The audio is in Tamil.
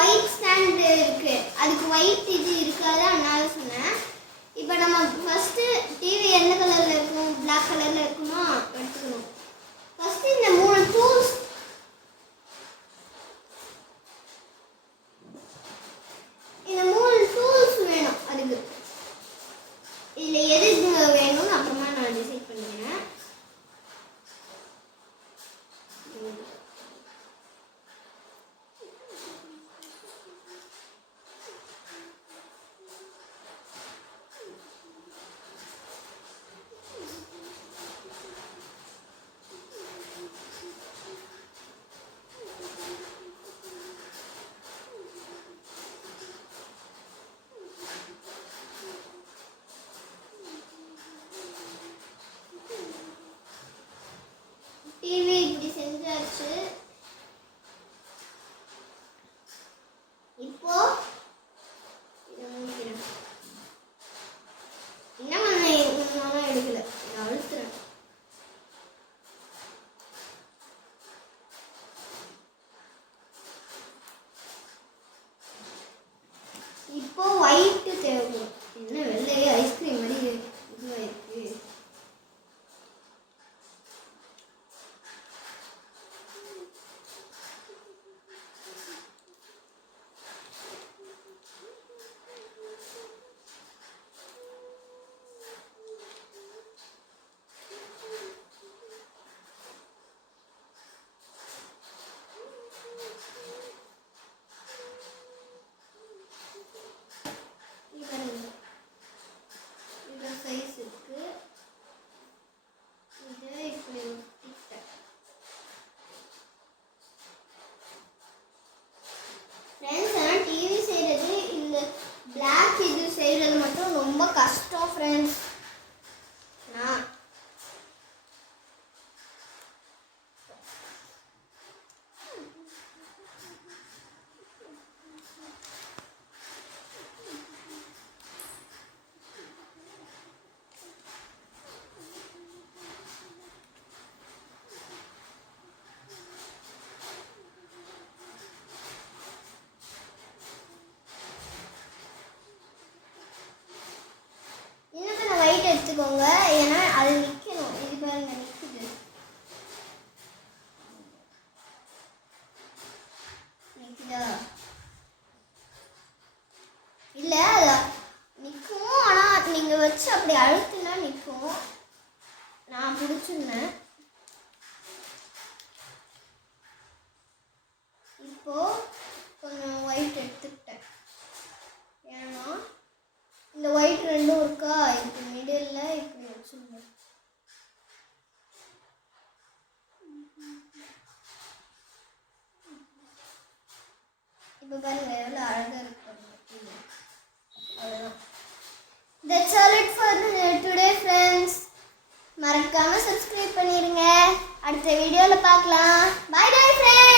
ஒயிட் ஸ்டாண்ட் இருக்கு, அதுக்கு ஒயிட் இது இருக்காது, அதனால சொன்னேன். இப்போ நம்ம ஃபர்ஸ்ட் டிவி எந்த கலர்ல இருக்கும், பிளாக் கலர்ல இருக்குமா எடுத்துக்கணும். ஃபர்ஸ்ட் இந்த 3 டூல்ஸ், இந்த 3 டூல்ஸ் வேணும். அதுக்கு இதுல எது வேணும்னு அப்புறமா நான் டிசைட் பண்ணுவேன். டிவி இப்படி செஞ்சாச்சு. இப்போ இதை முடிக்கிறேன். என்ன நான் எடுக்கல, நான் அழுத்துறேன். இப்போ ஒயிட் தேவைப்படும். என்ன வெள்ளையே ஐஸ்கிரீம் மாதிரி இதுவாக இருக்கு. சைஸ் இருக்கு. இது இப்படி ஒட்டிட்டேன். ஃப்ரெண்ட்ஸ், ஆனால் டிவி செய்கிறது இந்த பிளாக் இது செய்கிறது மட்டும் ரொம்ப கஷ்டம் ஃப்ரெண்ட்ஸ். நான் ஒயிட் எடுத்துக்கோங்க, ஏன்னா அது நிற்கணும். இது பாருங்க நிற்குது, நிற்குதா? இல்லை நிற்கும், ஆனால் நீங்கள் வச்சு அப்படி அழுத்துனா நிற்கும். நான் பிடிச்சிருந்தேன். இப்போ கொஞ்சம் ஒயிட் எடுத்துக்கிட்டேன், ஏன்னா இந்த ஒயிட் ரெண்டும் இருக்கா, இதுக்கு மிடில் இப்படி வச்சுருந்தேன். இப்போ பாருங்க எவ்வளோ அழகாக இருக்கு. அவ்வளோதான். That's all it for today friends. மறக்காம சப்ஸ்கிரைப் பண்ணிடுங்க. அடுத்த வீடியோவில் பார்க்கலாம். Bye bye friends.